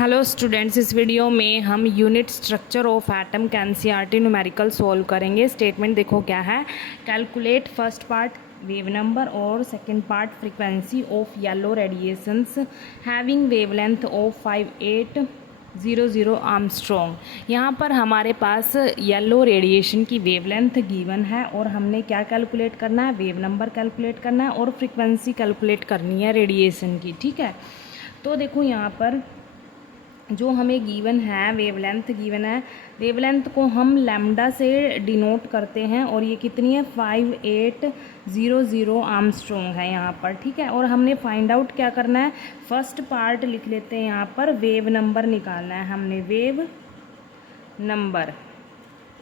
Hello students, इस video में हम यूनिट स्ट्रक्चर ऑफ एटम का एनसीईआरटी न्यूमेरिकल सॉल्व करेंगे। स्टेटमेंट देखो क्या है। Calculate first part wave number और second part frequency of yellow radiations having wavelength of 5800 angstrom. यहाँ पर हमारे पास येलो रेडिएशन की वेवलेंथ गिवन है और हमने क्या कैलकुलेट करना है, वेव नंबर कैलकुलेट करना है और फ्रीक्वेंसी कैलकुलेट करनी है रेडिएशन की। ठीक है, तो देखो यहाँ पर जो हमें गिवन है वेवलेंथ गिवन है, वेवलेंथ को हम लैम्डा से डिनोट करते हैं और ये कितनी है 5800 आर्मस्ट्रॉन्ग है यहाँ पर। ठीक है, और हमने फाइंड आउट क्या करना है, फर्स्ट पार्ट लिख लेते हैं यहाँ पर, वेव नंबर निकालना है हमने, वेव नंबर।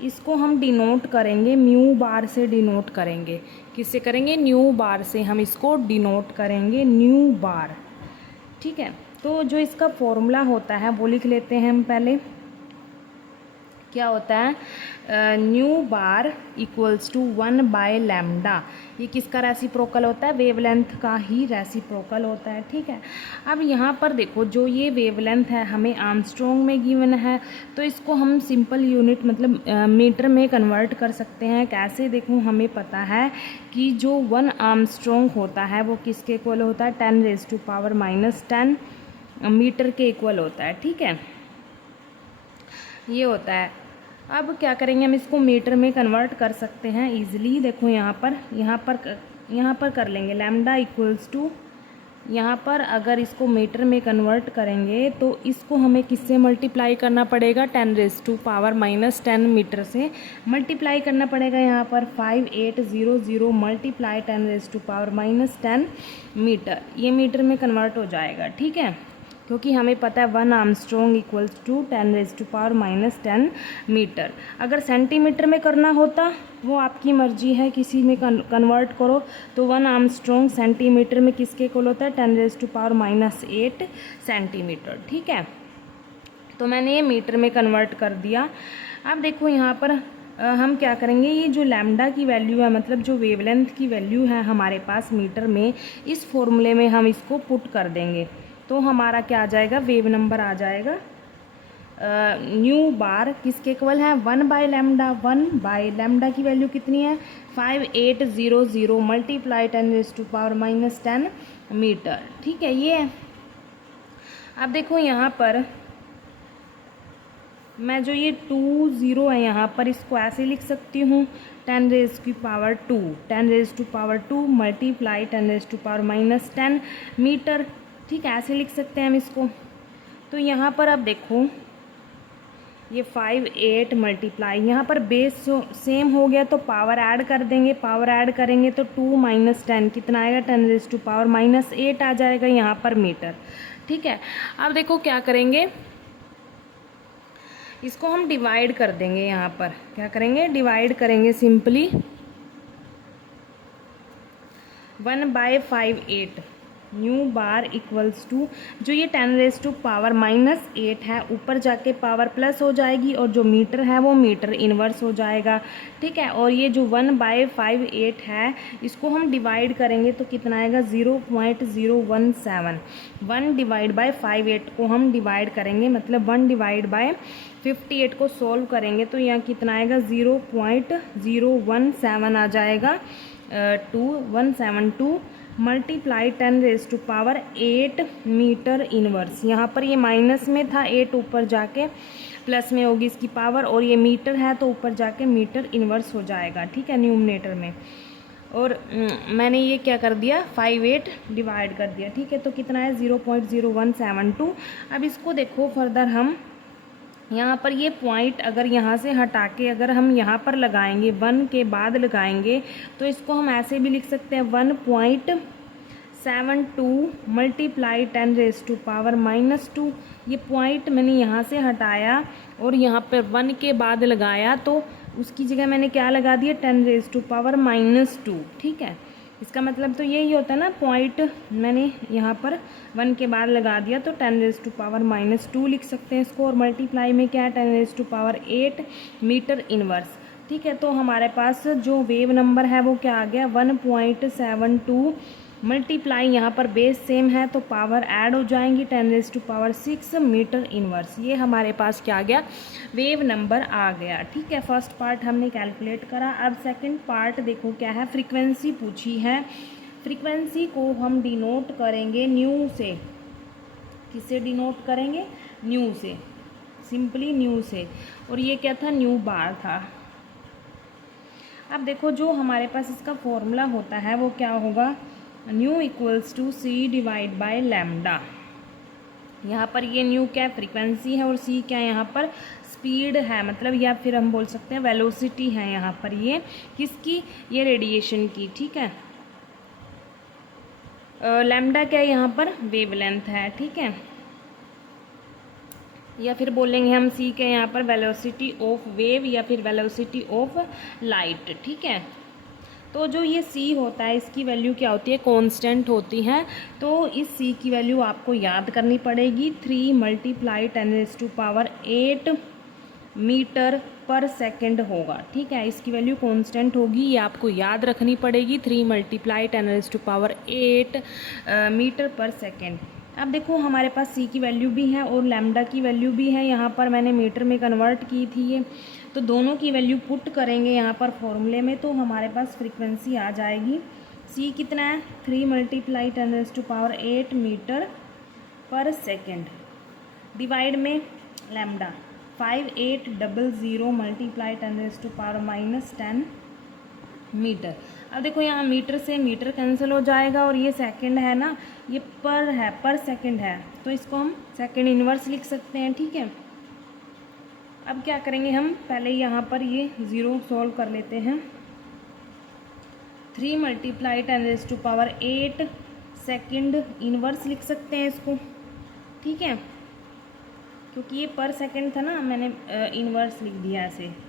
इसको हम डिनोट करेंगे म्यू बार से, डिनोट करेंगे किससे करेंगे, न्यू बार से हम इसको डिनोट करेंगे, न्यू बार। ठीक है, तो जो इसका फॉर्मूला होता है वो लिख लेते हैं हम पहले। क्या होता है, न्यू बार इक्वल्स टू 1/λ। ये किसका रेसिप्रोकल होता है, वेवलेंथ का ही रेसिप्रोकल होता है। ठीक है, अब यहाँ पर देखो जो ये वेवलेंथ है हमें आर्मस्ट्रॉन्ग में गिवन है, तो इसको हम सिंपल यूनिट मतलब मीटर में कन्वर्ट कर सकते हैं। कैसे, देखो हमें पता है कि जो 1 आर्मस्ट्रॉन्ग होता है वो किसके इक्वल होता है, 10⁻⁻10 मीटर के इक्वल होता है। ठीक है, ये होता है। अब क्या करेंगे, हम इसको मीटर में कन्वर्ट कर सकते हैं इजीली। देखो यहाँ पर कर लेंगे लैम्डा इक्वल्स टू, यहाँ पर अगर इसको मीटर में कन्वर्ट करेंगे तो इसको हमें किससे मल्टीप्लाई करना पड़ेगा, 10⁻⁻10 मीटर से मल्टीप्लाई करना पड़ेगा। यहाँ पर 5800 मल्टीप्लाई 10⁻⁻10 मीटर, ये मीटर में कन्वर्ट हो जाएगा। ठीक है, क्योंकि हमें पता है 1 आर्मस्ट्रॉन्ग इक्वल्स टू 10⁻⁻10 मीटर। अगर सेंटीमीटर में करना होता वो आपकी मर्जी है, किसी में कन्वर्ट करो। तो 1 आर्मस्ट्रॉन्ग सेंटीमीटर में किसके इक्वल होता है, 10⁻⁻8 सेंटीमीटर। ठीक है, तो मैंने ये मीटर में कन्वर्ट कर दिया। अब देखो यहाँ पर हम क्या करेंगे, ये जो लैम्डा की वैल्यू है, मतलब जो वेवलेंथ की वैल्यू है हमारे पास मीटर में, इस फॉर्मूले में हम इसको पुट कर देंगे तो हमारा क्या आ जाएगा, वेव नंबर आ जाएगा। न्यू बार किसके इक्वल है, 1/λ। 1/λ की वैल्यू कितनी है, 5800 मल्टीप्लाई 10⁻⁻10 मीटर। ठीक है, ये है। अब देखो यहाँ पर मैं जो ये 20 है यहाँ पर, इसको ऐसे लिख सकती हूँ 10⁻² मल्टीप्लाई 10⁻⁻10 मीटर। ठीक है, ऐसे लिख सकते हैं हम इसको। तो यहाँ पर अब देखो ये 58 मल्टीप्लाई, यहाँ पर बेस सेम हो गया तो पावर ऐड कर देंगे। पावर ऐड करेंगे तो 2 - 10 कितना आएगा, 10⁻⁻8 आ जाएगा यहाँ पर मीटर। ठीक है, अब देखो क्या करेंगे, इसको हम डिवाइड कर देंगे। यहाँ पर क्या करेंगे, डिवाइड करेंगे simply 1/58 nu bar equals to, जो ये 10⁻⁻8 है ऊपर जाके पावर प्लस हो जाएगी और जो मीटर है वो मीटर इनवर्स हो जाएगा। ठीक है, और ये जो 1/58 है इसको हम डिवाइड करेंगे तो कितना आएगा, 0.017। 1/58 को हम डिवाइड करेंगे, मतलब 1/58 को सोल्व करेंगे तो यहाँ कितना आएगा, 0.017 आ जाएगा। 172 मल्टीप्लाई 10⁻8 मीटर इनवर्स। यहाँ पर ये माइनस में था, 8 ऊपर जाके प्लस में होगी इसकी पावर, और ये मीटर है तो ऊपर जाके मीटर इनवर्स हो जाएगा। ठीक है, न्यूमरेटर में। और मैंने ये क्या कर दिया, 58 डिवाइड कर दिया। ठीक है, तो कितना है, 0.0172। अब इसको देखो फर्दर, हम यहाँ पर ये पॉइंट अगर यहाँ से हटा के अगर हम यहाँ पर लगाएंगे, 1 के बाद लगाएंगे तो इसको हम ऐसे भी लिख सकते हैं 1.72 मल्टीप्लाई 10⁻⁻2। ये पॉइंट मैंने यहाँ से हटाया और यहाँ पर 1 के बाद लगाया तो उसकी जगह मैंने क्या लगा दिया, 10⁻⁻2। ठीक है, इसका मतलब तो यही होता है ना, पॉइंट मैंने यहाँ पर 1 के बाद लगा दिया तो 10⁻⁻2 लिख सकते हैं इसको, और मल्टीप्लाई में क्या है, 10⁻8 मीटर इनवर्स। ठीक है, तो हमारे पास जो वेव नंबर है वो क्या आ गया, 1.72 मल्टीप्लाई यहाँ पर बेस सेम है तो पावर ऐड हो जाएंगी 10⁻6 मीटर इनवर्स। ये हमारे पास क्या आ गया, वेव नंबर आ गया। ठीक है, फर्स्ट पार्ट हमने कैलकुलेट करा। अब सेकंड पार्ट देखो क्या है, फ्रीक्वेंसी पूछी है। फ्रीक्वेंसी को हम डिनोट करेंगे न्यू से। किससे डिनोट करेंगे, न्यू से, सिंपली न्यू से। और ये क्या था, न्यू बार था। अब देखो जो हमारे पास इसका फॉर्मूला होता है वो क्या होगा, nu equals to c divide by lambda. यहाँ पर ये न्यू क्या फ्रीक्वेंसी है और सी क्या यहाँ पर स्पीड है, मतलब या फिर हम बोल सकते हैं वेलोसिटी है यहाँ पर, ये किसकी, ये रेडिएशन की। ठीक है, लैम्डा क्या है यहाँ पर, वेवलेंथ है। ठीक है, या फिर बोलेंगे हम सी के यहाँ पर वेलोसिटी ऑफ वेव या फिर वेलोसिटी ऑफ लाइट। ठीक है, तो जो ये सी होता है इसकी वैल्यू क्या होती है, कांस्टेंट होती है। तो इस सी की वैल्यू आपको याद करनी पड़ेगी, 3 × 10⁸ मीटर पर सेकंड होगा। ठीक है, इसकी वैल्यू कांस्टेंट होगी, ये आपको याद रखनी पड़ेगी, 3 × 10⁸ मीटर पर सेकंड। अब देखो हमारे पास सी की वैल्यू भी है और लैम्डा की वैल्यू भी है, यहाँ पर मैंने मीटर में कन्वर्ट की थी ये, तो दोनों की वैल्यू पुट करेंगे यहाँ पर फॉर्मूले में, तो हमारे पास फ्रीक्वेंसी आ जाएगी। सी कितना है, 3 × 10⁸ मीटर पर सेकंड, डिवाइड में लैम्डा 5800 × 10⁻10 मीटर। अब देखो यहाँ मीटर से मीटर कैंसिल हो जाएगा और ये सेकंड है ना, ये पर है, पर सेकंड है, तो इसको हम सेकंड इनवर्स लिख सकते हैं। ठीक है, अब क्या करेंगे हम, पहले यहाँ पर ये ज़ीरो सॉल्व कर लेते हैं। 3 × 10⁸ सेकंड इनवर्स लिख सकते हैं इसको। ठीक है, क्योंकि ये पर सेकंड था ना, मैंने इनवर्स लिख दिया ऐसे।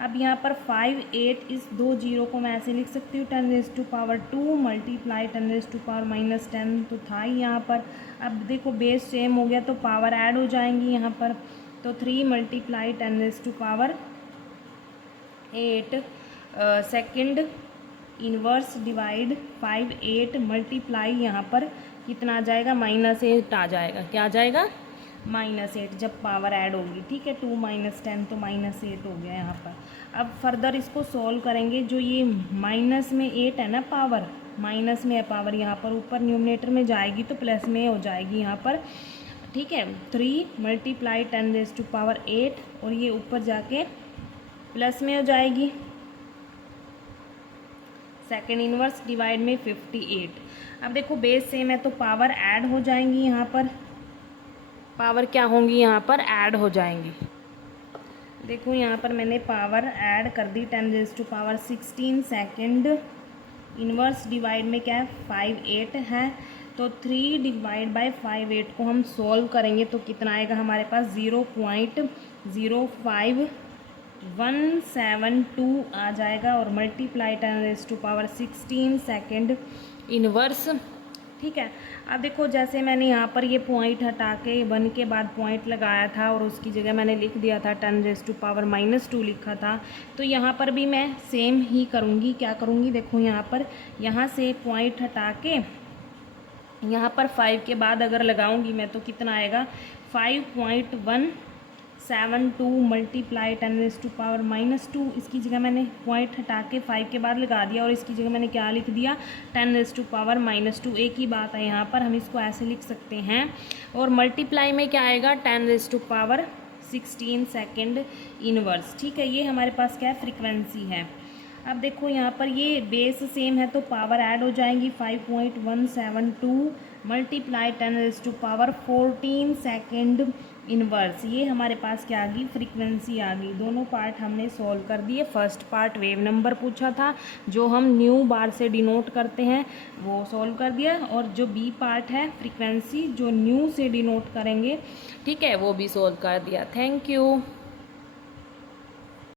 अब यहाँ पर 58, इस 2 जीरो को मैं ऐसे लिख सकती हूँ 10⁻2 × 10⁻−10 तो था ही यहाँ पर। अब देखो बेस सेम हो गया तो पावर ऐड हो जाएंगी यहाँ पर, तो 3 × 10⁸ सेकंड इनवर्स डिवाइड 58 मल्टीप्लाई यहाँ पर कितना आ जाएगा, -8 आ जाएगा। क्या आ जाएगा, -8 जब पावर ऐड होगी। ठीक है, 2 - 10 तो -8 हो गया यहाँ पर। अब फर्दर इसको सॉल्व करेंगे, जो ये माइनस में 8 है ना पावर, माइनस में है पावर, यहाँ पर ऊपर न्यूमरेटर में जाएगी तो प्लस में हो जाएगी यहाँ पर। ठीक है, 3 × 10⁸ और ये ऊपर जाके प्लस में हो जाएगी, सेकेंड इनवर्स डिवाइड में 58। अब देखो बेस सेम है तो पावर ऐड हो जाएंगी यहाँ पर, पावर क्या होंगी यहाँ पर ऐड हो जाएंगी। देखो यहाँ पर मैंने पावर ऐड कर दी 10⁻16 सेकंड इनवर्स डिवाइड में क्या है 58 है, तो 3 डिवाइड बाय 58 को हम सॉल्व करेंगे तो कितना आएगा हमारे पास 0.05172 आ जाएगा और मल्टीप्लाई 10⁻16 सेकंड इनवर्स। ठीक है, अब देखो जैसे मैंने यहाँ पर ये पॉइंट हटा के 1 के बाद पॉइंट लगाया था और उसकी जगह मैंने लिख दिया था 10⁻2 लिखा था, तो यहाँ पर भी मैं सेम ही करूँगी। क्या करूँगी, देखो यहाँ पर यहाँ से पॉइंट हटा के यहाँ पर 5 के बाद अगर लगाऊँगी मैं तो कितना आएगा 5.172 मल्टीप्लाई 10⁻2, इसकी जगह मैंने पॉइंट हटा के 5 के बाद लगा दिया और इसकी जगह मैंने क्या लिख दिया 10⁻2। एक ही बात है यहाँ पर, हम इसको ऐसे लिख सकते हैं। और मल्टीप्लाई में क्या आएगा 10⁻16 सेकंड इनवर्स। ठीक है, ये हमारे पास क्या है फ्रीक्वेंसी है। अब देखो यहाँ पर ये बेस सेम है तो पावर ऐड हो जाएंगी 5.172 मल्टीप्लाई 10⁻14 सेकंड इनवर्स। ये हमारे पास क्या आ गई फ्रीक्वेंसी आ गई। दोनों पार्ट हमने सॉल्व कर दिए। फर्स्ट पार्ट वेव नंबर पूछा था जो हम न्यू बार से डिनोट करते हैं वो सॉल्व कर दिया, और जो बी पार्ट है फ्रीक्वेंसी जो न्यू से डिनोट करेंगे ठीक है वो भी सॉल्व कर दिया। Thank you.